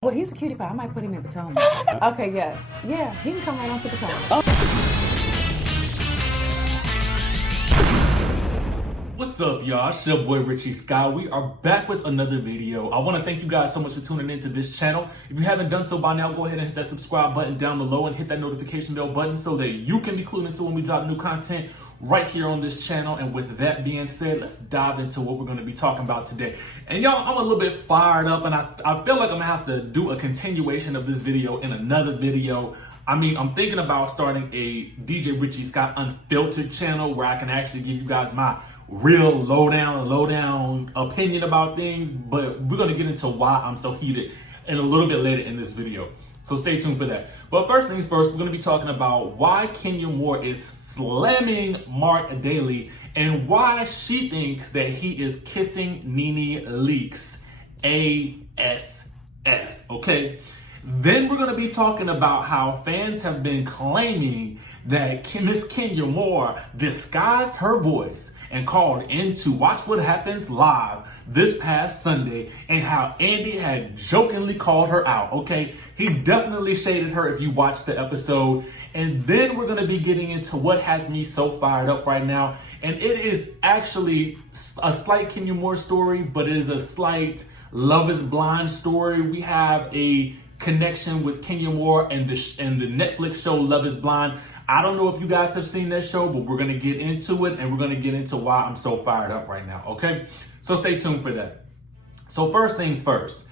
Well, he's a cutie pie. I might put him in Potomac. Okay, yes. Yeah, he can come right on to Potomac. What's up, y'all? It's your boy Richie Sky. We are back with another video. I want to thank you guys so much for tuning into this channel. If you haven't done so by now, go ahead and hit that subscribe button down below and hit that notification bell button so that you can be clued into when we drop new content right here on this channel. And with that being said, let's dive into what we're going to be talking about today. And y'all, I'm a little bit fired up, and I feel like I'm gonna have to do a continuation of this video in another video. I mean, I'm thinking about starting a DJ Richie Scott Unfiltered channel where I can actually give you guys my real lowdown opinion about things, but we're gonna get into why I'm so heated in a little bit later in this video. So stay tuned for that. But first things first, we're gonna be talking about why Kenya Moore is slamming MARC Daly and why she thinks that he is kissing Nene leaks ASS, okay? Then we're going to be talking about how fans have been claiming that Miss Kenya Moore disguised her voice and called in to Watch What Happens Live this past Sunday, and how Andy had jokingly called her out, okay? He definitely shaded her if you watched the episode. And then we're going to be getting into what has me so fired up right now. And it is actually a slight Kenya Moore story, but it is a slight Love is Blind story. We have a connection with Kenya Moore and the Netflix show Love is Blind. I don't know if you guys have seen that show, but we're going to get into it, and we're going to get into why I'm so fired up right now, okay? So stay tuned for that. So first things first,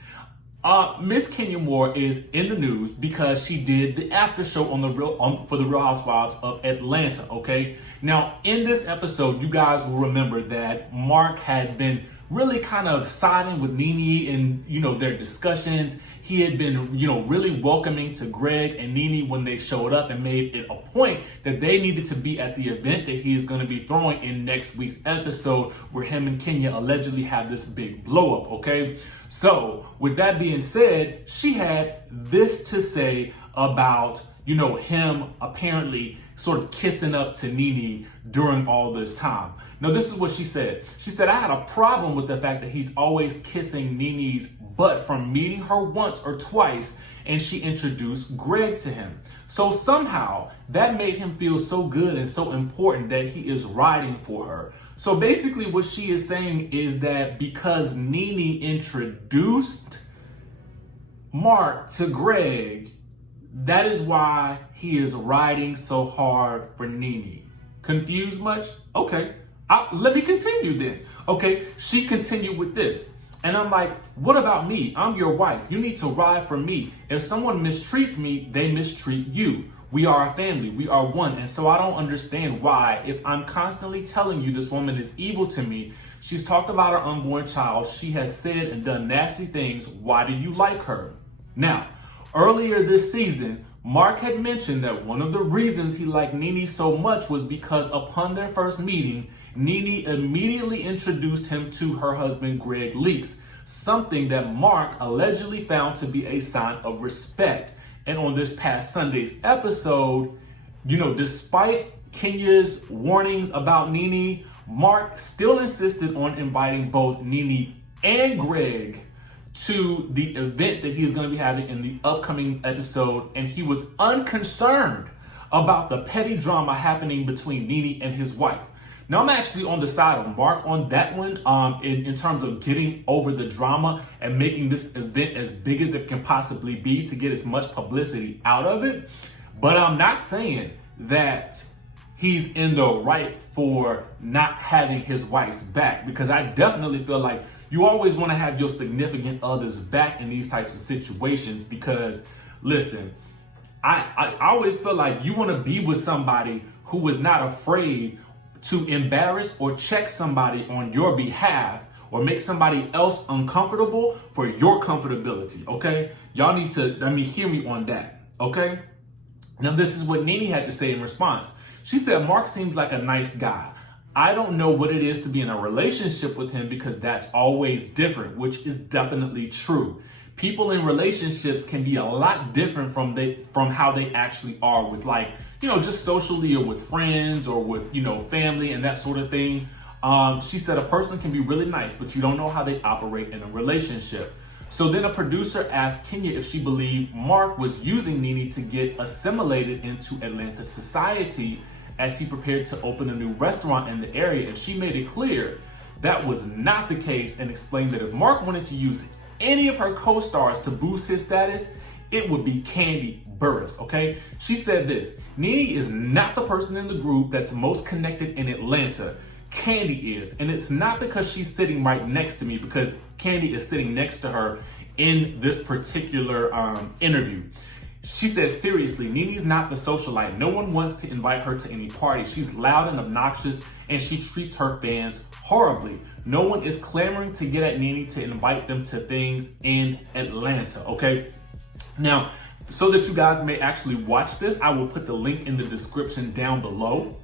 Miss Kenya Moore is in the news because she did the after show on for the Real Housewives of Atlanta, okay? Now, in this episode, you guys will remember that Mark had been really kind of siding with Nene in, their discussions. He had been, really welcoming to Greg and Nene when they showed up, and made it a point that they needed to be at the event that he is going to be throwing in next week's episode, where him and Kenya allegedly have this big blow up, okay? So with that being said, she had this to say about, him apparently sort of kissing up to Nene during all this time. Now, this is what she said. She said, I had a problem with the fact that he's always kissing Nene's butt from meeting her once or twice, and she introduced Greg to him. So somehow that made him feel so good and so important that he is riding for her. So basically what she is saying is that because Nene introduced Mark to Greg, that is why he is riding so hard for Nene. Confused much? Okay, let me continue then. Okay, she continued with this. And I'm like, what about me? I'm your wife. You need to ride for me. If someone mistreats me, they mistreat you. We are a family. We are one. And so I don't understand why, if I'm constantly telling you this woman is evil to me, she's talked about her unborn child, she has said and done nasty things, why do you like her? Now, earlier this season, Mark had mentioned that one of the reasons he liked Nene so much was because upon their first meeting, Nene immediately introduced him to her husband, Greg Leaks, something that Mark allegedly found to be a sign of respect. And on this past Sunday's episode, despite Kenya's warnings about Nene, Mark still insisted on inviting both Nene and Greg to the event that he's going to be having in the upcoming episode, and he was unconcerned about the petty drama happening between Nene and his wife. Now, I'm actually on the side of Mark on that one, in terms of getting over the drama and making this event as big as it can possibly be to get as much publicity out of it. But I'm not saying that he's in the right for not having his wife's back, because I definitely feel like you always want to have your significant others back in these types of situations, because listen, I always feel like you want to be with somebody who is not afraid to embarrass or check somebody on your behalf or make somebody else uncomfortable for your comfortability, okay? Y'all need to, hear me on that, okay? Now, this is what Nene had to say in response. She said, Mark seems like a nice guy. I don't know what it is to be in a relationship with him, because that's always different, which is definitely true. People in relationships can be a lot different from how they actually are with, just socially or with friends or with, family and that sort of thing. She said a person can be really nice, but you don't know how they operate in a relationship. So then a producer asked Kenya if she believed Mark was using Nene to get assimilated into Atlanta society as he prepared to open a new restaurant in the area, and she made it clear that was not the case and explained that if Mark wanted to use any of her co-stars to boost his status, it would be Kandi Burruss, okay? She said this: Nene is not the person in the group that's most connected in Atlanta. Kandi is, and it's not because she's sitting right next to me, because Kandi is sitting next to her in this particular interview. She says, seriously, Nene's not the socialite. No one wants to invite her to any party. She's loud and obnoxious, and she treats her fans horribly. No one is clamoring to get at Nene to invite them to things in Atlanta, okay? Now, so that you guys may actually watch this, I will put the link in the description down below.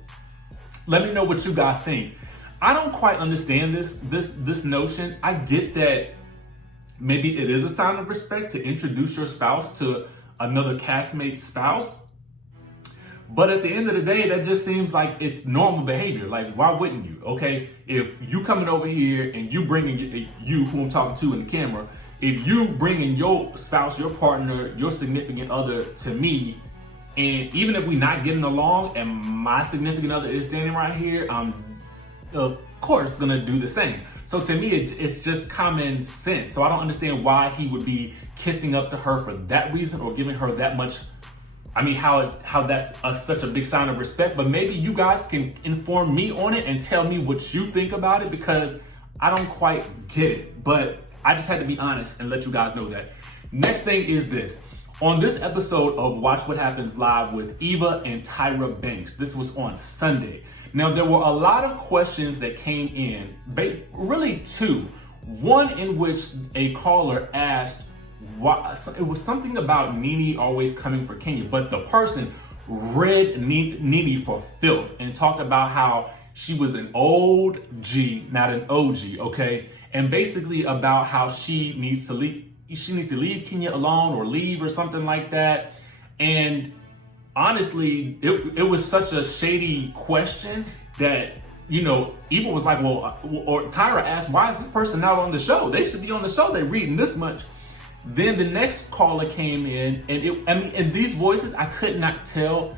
Let me know what you guys think. I don't quite understand this notion. I get that maybe it is a sign of respect to introduce your spouse to another castmate's spouse, but at the end of the day, that just seems like it's normal behavior. Like, why wouldn't you? Okay, if you coming over here and you bringing you, who I'm talking to in the camera, if you bringing your spouse, your partner, your significant other to me, and even if we not getting along and my significant other is standing right here, I'm of course gonna do the same. So to me, it's just common sense. So I don't understand why he would be kissing up to her for that reason or giving her that much. I mean, how that's such a big sign of respect. But maybe you guys can inform me on it and tell me what you think about it, because I don't quite get it. But I just had to be honest and let you guys know that. Next thing is this. On this episode of Watch What Happens Live with Eva and Tyra Banks, this was on Sunday. Now, there were a lot of questions that came in, really two. One in which a caller asked, why, it was something about Nene always coming for Kenya, but the person read Nene for filth and talked about how she was an old G, not an OG, okay? And basically about how she needs to leave Kenya alone or leave or something like that. And honestly, it was such a shady question that, you know, Eva was like, well, or Tyra asked, why is this person not on the show? They should be on the show. They're reading this much. Then the next caller came in, and these voices, I could not tell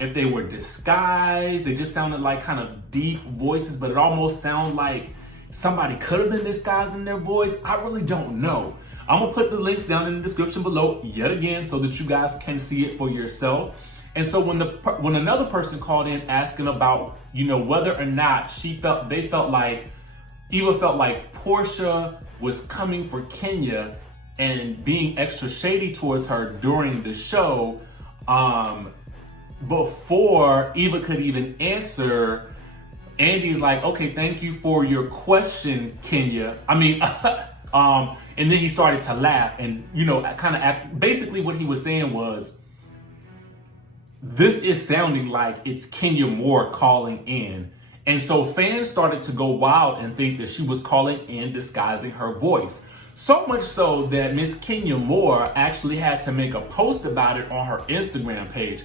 if they were disguised. They just sounded like kind of deep voices, but it almost sounded like somebody could have been disguised in their voice. I really don't know. I'm gonna put the links down in the description below yet again so that you guys can see it for yourself. And so when another person called in asking about, you know, whether or not Eva felt like Porsha was coming for Kenya and being extra shady towards her during the show, before Eva could even answer, Andy's like, okay, thank you for your question, Kenya. And then he started to laugh and, you know, basically what he was saying was, this is sounding like it's Kenya Moore calling in. And so fans started to go wild and think that she was calling in disguising her voice. So much so that Miss Kenya Moore actually had to make a post about it on her Instagram page.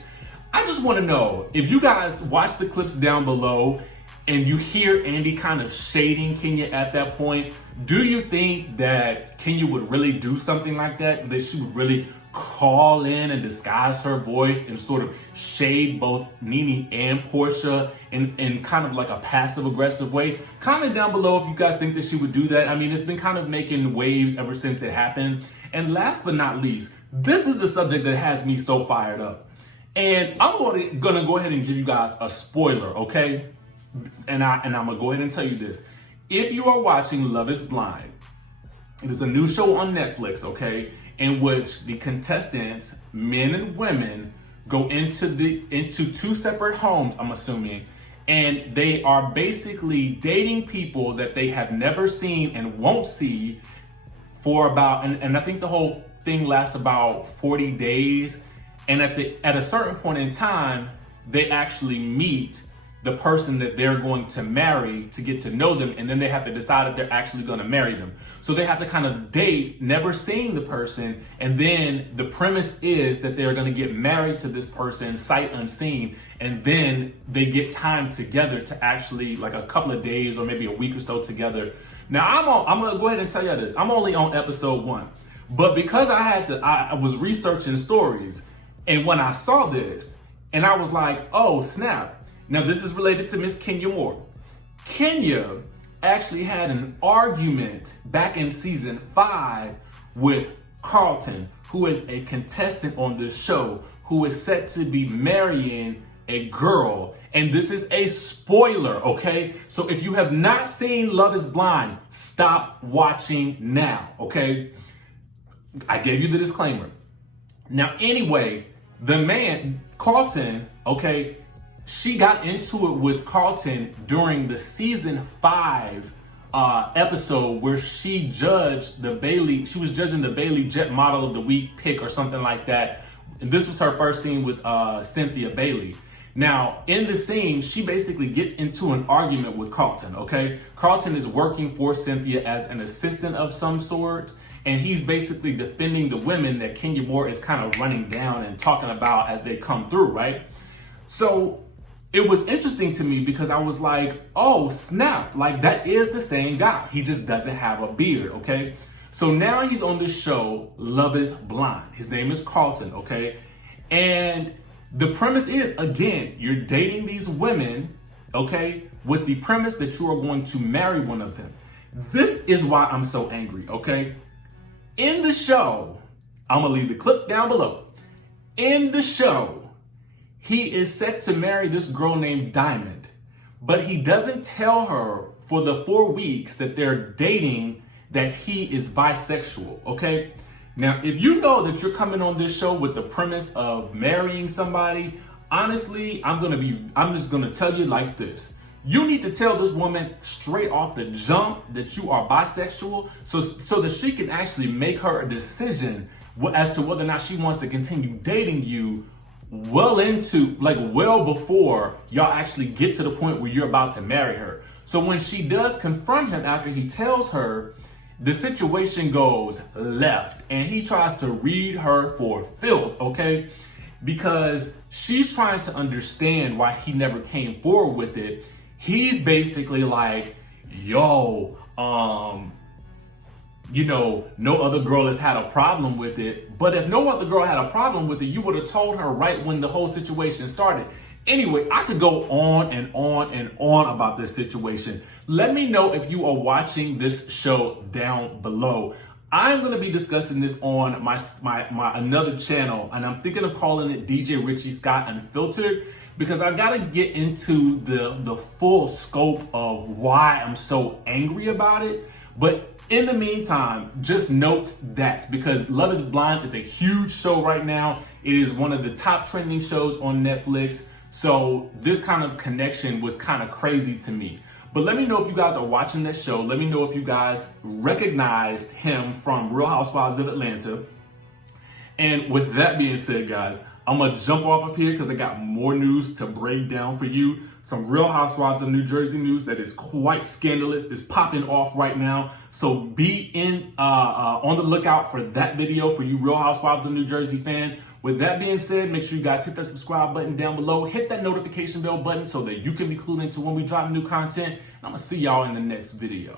I just want to know, if you guys watch the clips down below and you hear Andy kind of shading Kenya at that point, do you think that Kenya would really do something like that? That she would really call in and disguise her voice and sort of shade both Nene and Porsha in kind of like a passive aggressive way? Comment down below if you guys think that she would do that. I mean, it's been kind of making waves ever since it happened. And last but not least, this is the subject that has me so fired up. And I'm gonna go ahead and give you guys a spoiler, okay? And I'm gonna go ahead and tell you this. If you are watching Love is Blind, it is a new show on Netflix, okay, in which the contestants, men and women, go into two separate homes, I'm assuming, and they are basically dating people that they have never seen and won't see for about, and I think the whole thing lasts about 40 days. And at a certain point in time, they actually meet the person that they're going to marry to get to know them, and then they have to decide if they're actually going to marry them. So they have to kind of date, never seeing the person, and then the premise is that they're going to get married to this person sight unseen, and then they get time together to actually, like a couple of days or maybe a week or so together. Now I'm gonna go ahead and tell you this. I'm only on episode 1. But because I was researching stories, and when I saw this, and I was like, oh snap. Now this is related to Miss Kenya Moore. Kenya actually had an argument back in season 5 with Carlton, who is a contestant on this show, who is set to be marrying a girl. And this is a spoiler, okay? So if you have not seen Love is Blind, stop watching now, okay? I gave you the disclaimer. Now, anyway, the man, Carlton, okay, she got into it with Carlton during the season 5 episode where she judged the Bailey, she was judging the Bailey Jet Model of the Week pick or something like that. And this was her first scene with Cynthia Bailey. Now, in the scene, she basically gets into an argument with Carlton, okay? Carlton is working for Cynthia as an assistant of some sort, and he's basically defending the women that Kenya Moore is kind of running down and talking about as they come through, right? So it was interesting to me because I was like, oh snap, like that is the same guy. He just doesn't have a beard, okay? So now he's on this show, Love is Blind. His name is Carlton, okay? And the premise is, again, you're dating these women, okay, with the premise that you are going to marry one of them. This is why I'm so angry, okay? In the show, I'm gonna leave the clip down below. In the show, he is set to marry this girl named Diamond, but he doesn't tell her for the 4 weeks that they're dating that he is bisexual, okay? Now, if you know that you're coming on this show with the premise of marrying somebody, honestly, I'm just gonna tell you like this. You need to tell this woman straight off the jump that you are bisexual so that she can actually make her a decision as to whether or not she wants to continue dating you well before y'all actually get to the point where you're about to marry her. So when she does confront him after he tells her, the situation goes left and he tries to read her for filth, okay? Because she's trying to understand why he never came forward with it. He's basically like, yo, no other girl has had a problem with it. But if no other girl had a problem with it, you would have told her right when the whole situation started. Anyway, I could go on and on and on about this situation. Let me know if you are watching this show down below. I'm going to be discussing this on my another channel, and I'm thinking of calling it DJ Richie Scott Unfiltered, because I got to get into the full scope of why I'm so angry about it. But in the meantime, just note that because Love is Blind is a huge show right now. It is one of the top trending shows on Netflix. So this kind of connection was kind of crazy to me. But let me know if you guys are watching that show. Let me know if you guys recognized him from Real Housewives of Atlanta. And with that being said, guys, I'm going to jump off of here because I got more news to break down for you. Some Real Housewives of New Jersey news that is quite scandalous. It's popping off right now. So be on the lookout for that video for you Real Housewives of New Jersey fan. With that being said, make sure you guys hit that subscribe button down below. Hit that notification bell button so that you can be clued into when we drop new content. And I'm going to see y'all in the next video.